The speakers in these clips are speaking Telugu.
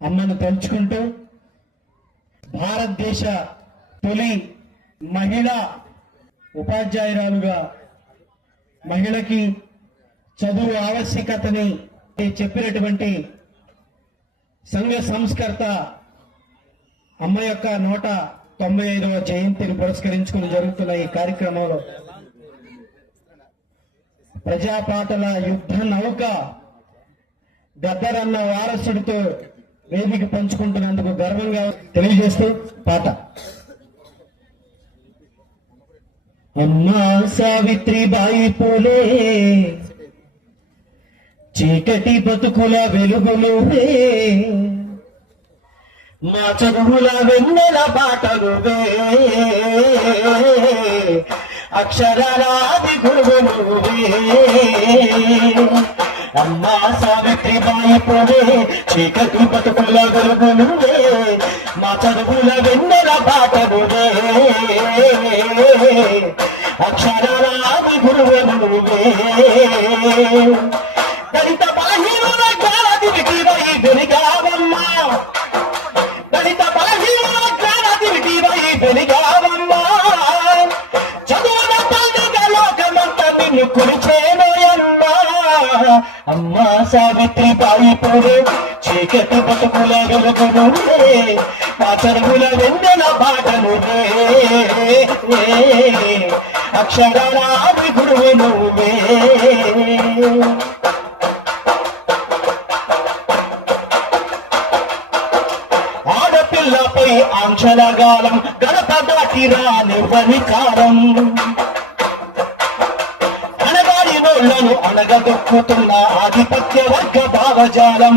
అమ్మను తలుచుకుంటూ భారతదేశ తొలి మహిళా ఉపాధ్యాయురాలుగా మహిళకి చదువు ఆవశ్యకతని చెప్పినటువంటి సంఘ సంస్కర్త అమ్మ యొక్క 195వ జయంతిని పురస్కరించుకుని జరుగుతున్న ఈ కార్యక్రమంలో ప్రజాపాటల యుద్ధ నౌక గద్దరన్న వారసుడితో వేదిక పంచుకుంటున్నందుకు గర్వంగా తెలియజేస్తూ పాట. అమ్మా సావిత్రిబాయి పూలే చీకటి బతుకుల వెలుగులువే, మా చదువుల వెన్నెల బాటలువే, అక్షరాలాది గురువులువే. అమ్మా సావిత్రిబాయి పూలే చీకటి బతుకుల వెలుగులువే, మా చదువుల వెన్నెల బాటలువే, అక్షరాలాది గురువులువే. దళిత బలహీనుల జ్ఞానదివిటివై వెలిగావమ్మా, దళిత బలహీనుల జ్ఞానదివిటివై వెలిగావమ్మా. చదువుల పండుగ లోకమంతా నిన్ను కొలిచేనోయమ్మా. అమ్మా సావిత్రిబాయి పూలే చీకటి బతుకుల వెలుగులువే, మా చదువుల వెన్నెల బాటలువే, అక్షరాలాది గురువులువే. ఆడపిల్లపై ఆంక్షల గాలం గడప దాటిరా నిర్వని కాలం, అనగారినోళ్లను అనగదొక్కుతున్న ఆధిపత్య వర్గ భావజాలం.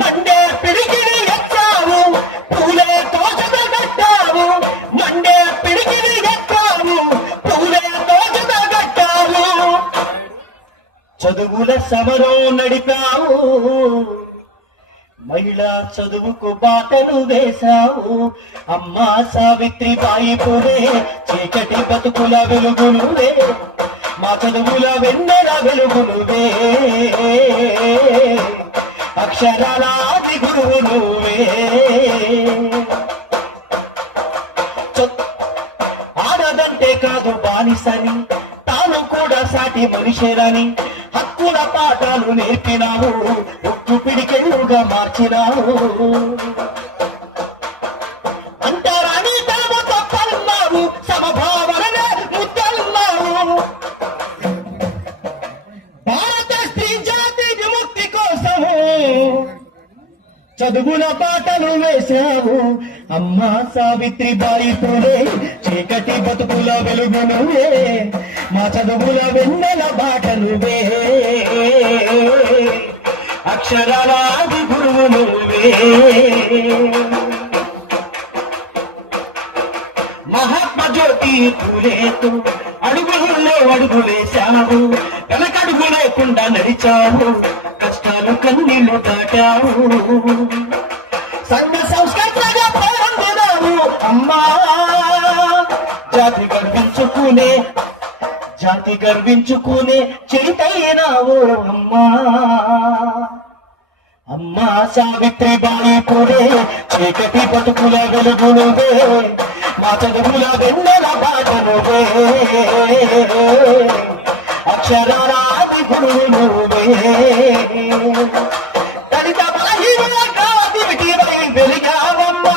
మండే పిడికిని ఎత్తావు పూలే తోచదగట్టావు, మండే పిడికిని ఎత్తావు పూలే తోచదగట్టావు. చదువుల సమరం నడిపావు, మహిళా చదువుకు బాటలు వేశావు. అమ్మా సావిత్రిబాయి పూలే చీకటి బతుకుల వెలుగులువే, మా చదువుల వెన్నెల వెలుగులువే, అక్షరాలాది గురువులువే. ఆడదంటే కాదు బానిసని, తాను కూడా సాటి మనిషేరని హక్కుల పాఠాలు నేర్పినావు, ఉక్కు పిడికెళ్ళుగా మార్చినావు. అంటారని తనము తప్పన్నావు, సమభావననే ముద్దన్నావు. భారత స్త్రీ జాతి విముక్తి కోసము చదువుల పాటలు వేశావు. అమ్మా సావిత్రిబాయి పూలే చీకటి బతుకుల వెలుగులువే, మా చదువుల వెన్నెల బాటలువే, అక్షరాలాది గురువులువే. మహాత్మా జ్యోతి పూలేతో అడుగుల్లో అడుగులేశావు, వెనకడుగు లేకుండా నడిచావు, కష్టాలు కన్నీళ్లు దాటావు. సంఘ సంస్కృతిగా పొందినావు అమ్మా, జాతి గర్వించుకునే చరితైనావు అమ్మా. అమ్మా సావిత్రిబాయి పూలే చీకటి బతుకుల వెలుగులువే, మా చదువుల వెన్నెల బాటలువే, అక్షరాలాది గురువులువే. దళిత బలహీనుల జ్ఞానదివిటివై వెలిగావమ్మా,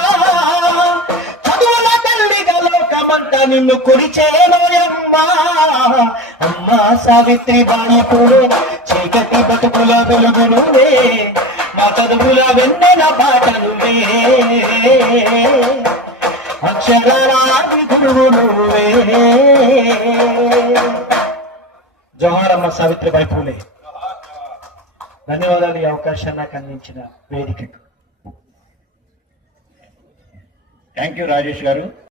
చదువుల తల్లిగా లోకమంతా నిన్ను కొలిచేనోయమ్మా. అమ్మా సావిత్రిబాయి పూలే చీకటి బతుకుల వెలుగులువే, మా చదువుల వెన్నెల బాటలువే, అక్షరాలాది గురువులువే. జోహార్ అమ్మ సావిత్రిబాయి పూలే. ధన్యవాదాలు ఈ అవకాశాన్ని నాకు అందించిన వేదికకు. థ్యాంక్ యూ రాజేష్ గారు.